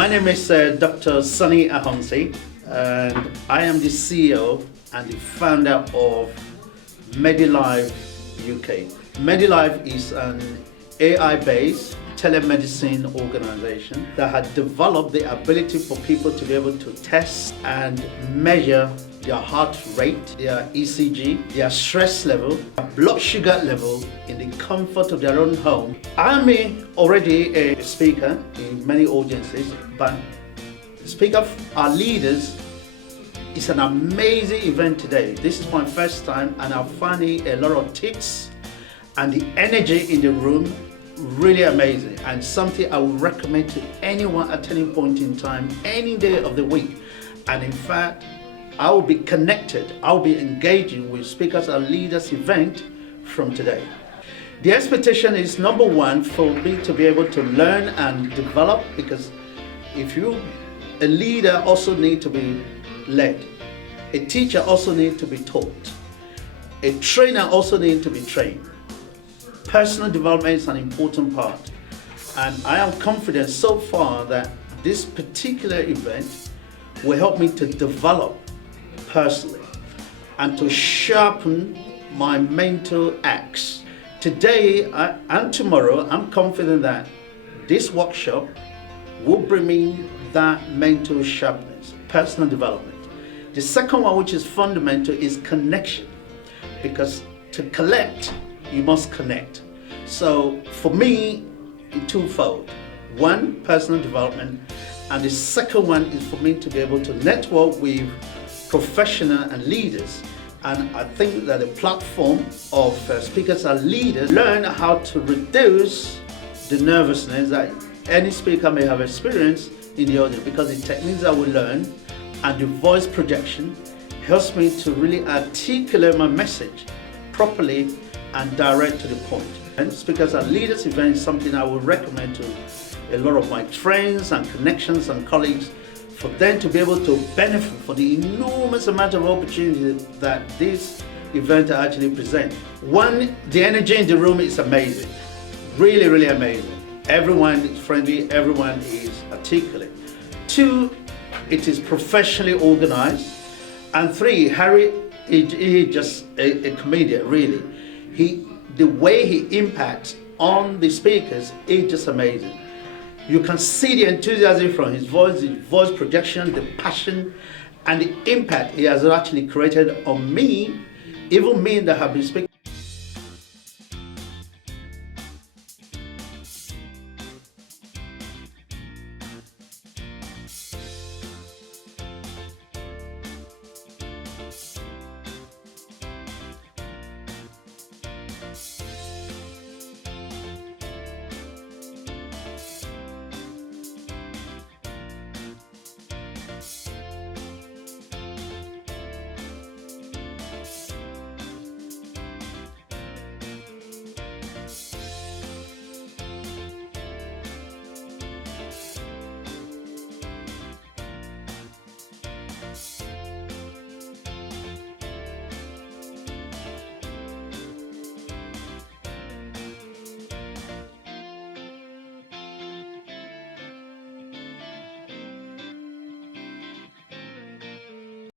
My name is Dr. Sunny Ahonsi, and I am the CEO and the founder of Medallists UK. Medallists is an AI-based telemedicine organization that had developed the ability for people to be able to test and measure their heart rate, their ECG, their stress level, their blood sugar level in the comfort of their own home. I'm already a speaker in many audiences, but Speak of Our Leaders is an amazing event today. This is my first time, and I'm finding a lot of tips and the energy in the room really amazing, and something I would recommend to anyone at any point in time, any day of the week. And in fact, I will be connected, I'll be engaging with Speakers and Leaders event from today. The expectation is, number one, for me to be able to learn and develop, because a leader also need to be led. A teacher also need to be taught. A trainer also need to be trained. Personal development is an important part. And I am confident so far that this particular event will help me to develop personally and to sharpen my mental axe. Today and tomorrow, I'm confident that this workshop will bring me that mental sharpness, personal development. The second one, which is fundamental, is connection, because to collect, you must connect. So for me, it's twofold. One, personal development, and the second one is for me to be able to network with professionals and leaders. And I think that the platform of Speakers and Leaders learn how to reduce the nervousness that any speaker may have experienced in the audience, because the techniques that we learn and the voice projection helps me to really articulate my message properly and direct to the point. And Speakers and Leaders event is something I would recommend to a lot of my friends and connections and colleagues, for them to be able to benefit from the enormous amount of opportunity that this event actually presents. One, the energy in the room is amazing, really, really amazing. Everyone is friendly, everyone is articulate. Two, it is professionally organized. And three, Harry is just a comedian, really. The way he impacts on the speakers is just amazing. You can see the enthusiasm from his voice projection, the passion, and the impact he has actually created on me, even me that have been speaking.